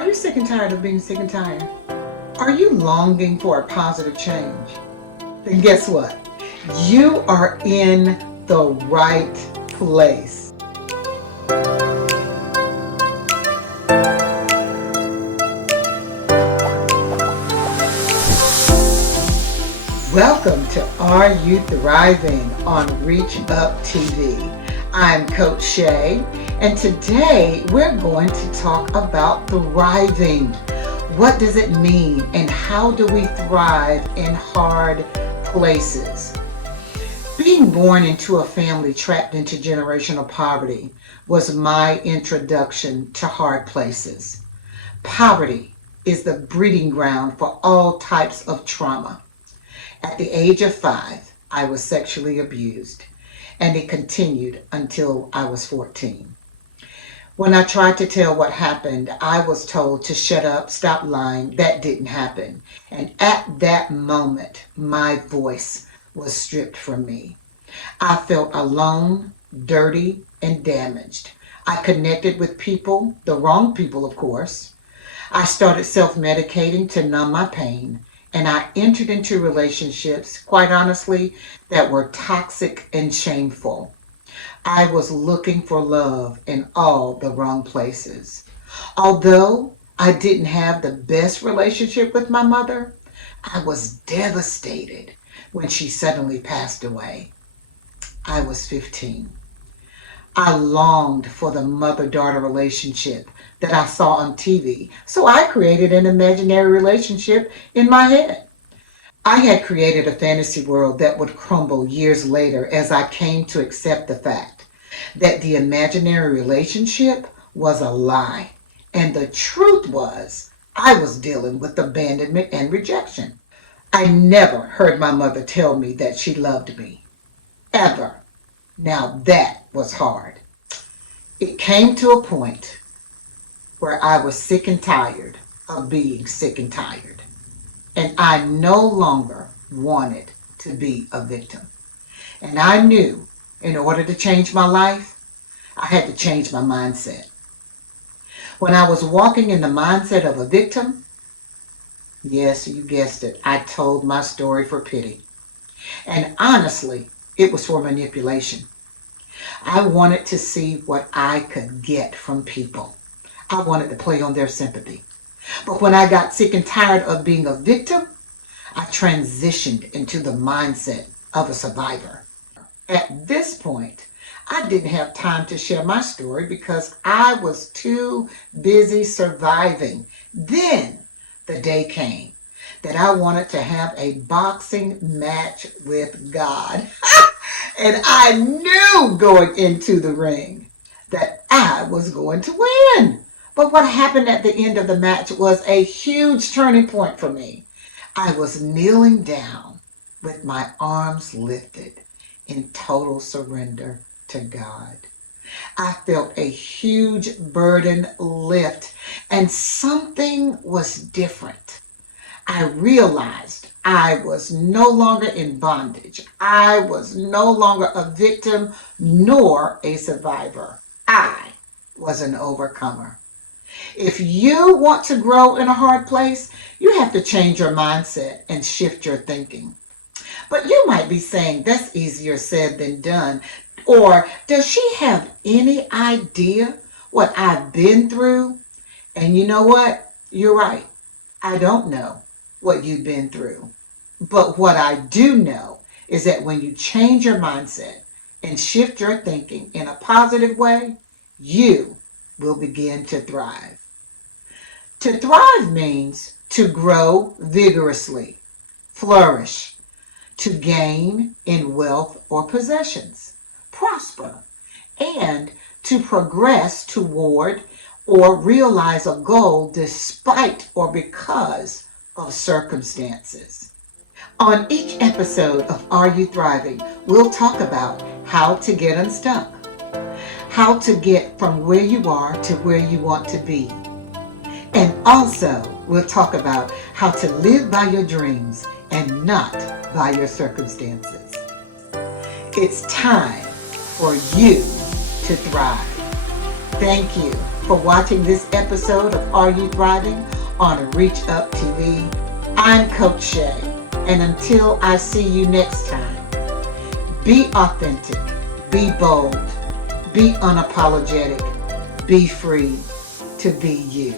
Are you sick and tired of being sick and tired? Are you longing for a positive change? Then guess what? You are in the right place. Welcome to Are You Thriving on Reach Up TV. I'm Coach Shay, and today we're going to talk about thriving. What does it mean, and how do we thrive in hard places? Being born into a family trapped into generational poverty was my introduction to hard places. Poverty is the breeding ground for all types of trauma. At the age of 5, I was sexually abused, and it continued until I was 14. When I tried to tell what happened, I was told to shut up, stop lying, that didn't happen. And at that moment, my voice was stripped from me. I felt alone, dirty, and damaged. I connected with people, the wrong people, of course. I started self-medicating to numb my pain. And I entered into relationships, quite honestly, that were toxic and shameful. I was looking for love in all the wrong places. Although I didn't have the best relationship with my mother, I was devastated when she suddenly passed away. I was 15. I longed for the mother-daughter relationship that I saw on TV, so I created an imaginary relationship in my head. I had created a fantasy world that would crumble years later as I came to accept the fact that the imaginary relationship was a lie, and the truth was I was dealing with abandonment and rejection. I never heard my mother tell me that she loved me, ever. Now that was hard. It came to a point where I was sick and tired of being sick and tired. And I no longer wanted to be a victim. And I knew in order to change my life, I had to change my mindset. When I was walking in the mindset of a victim, yes, you guessed it, I told my story for pity. And honestly, it was for manipulation. I wanted to see what I could get from people. I wanted to play on their sympathy. But when I got sick and tired of being a victim, I transitioned into the mindset of a survivor. At this point, I didn't have time to share my story because I was too busy surviving. Then the day came that I wanted to have a boxing match with God. And I knew going into the ring that I was going to win. But what happened at the end of the match was a huge turning point for me. I was kneeling down with my arms lifted in total surrender to God. I felt a huge burden lift, and something was different. I realized I was no longer in bondage. I was no longer a victim nor a survivor. I was an overcomer. If you want to grow in a hard place, you have to change your mindset and shift your thinking. But you might be saying, that's easier said than done. Or, does she have any idea what I've been through? And you know what? You're right. I don't know what you've been through. But what I do know is that when you change your mindset and shift your thinking in a positive way, you will begin to thrive. To thrive means to grow vigorously, flourish, to gain in wealth or possessions, prosper, and to progress toward or realize a goal despite or because of circumstances. On each episode of Are You Thriving, we'll talk about how to get unstuck, how to get from where you are to where you want to be. And also, we'll talk about how to live by your dreams and not by your circumstances. It's time for you to thrive. Thank you for watching this episode of Are You Thriving on Reach Up TV. I'm Coach Shay, and until I see you next time, be authentic, be bold, be unapologetic, be free to be you.